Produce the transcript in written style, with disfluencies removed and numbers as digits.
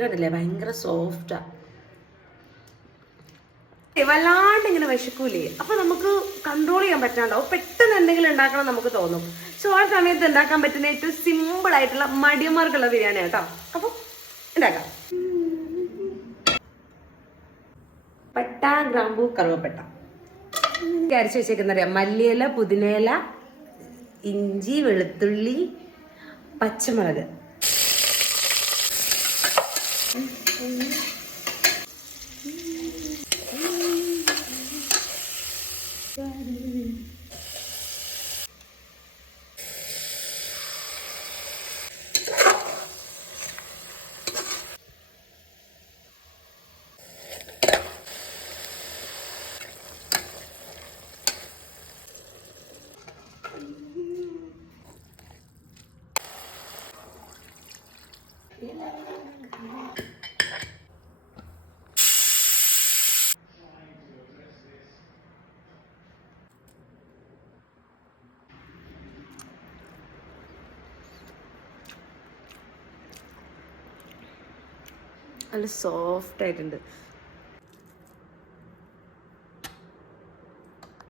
കണ്ടില്ലേ, ഭയങ്കര സോഫ്റ്റാ. വല്ലാണ്ട് ഇങ്ങനെ വിശക്കൂലേ, അപ്പൊ നമുക്ക് കൺട്രോൾ ചെയ്യാൻ പറ്റാണ്ടാവും. പെട്ടെന്ന് എന്തെങ്കിലും ഉണ്ടാക്കണം നമുക്ക് തോന്നും. സോ ആ സമയത്ത് ഉണ്ടാക്കാൻ പറ്റുന്ന ഏറ്റവും സിമ്പിൾ ആയിട്ടുള്ള മടിയന്മാർക്കുള്ള ബിരിയാണി കേട്ടോ. അപ്പൊ ഉണ്ടാക്കാം. പട്ട, ഗ്രാമ്പൂ, കറുവപ്പട്ട അരച്ച് വെച്ചേക്കുന്നറിയാം. മല്ലിയില, പുതിനയില, ഇഞ്ചി, വെളുത്തുള്ളി, പച്ചമുളക്. നല്ല സോഫ്റ്റ് ആയിട്ടുണ്ട്.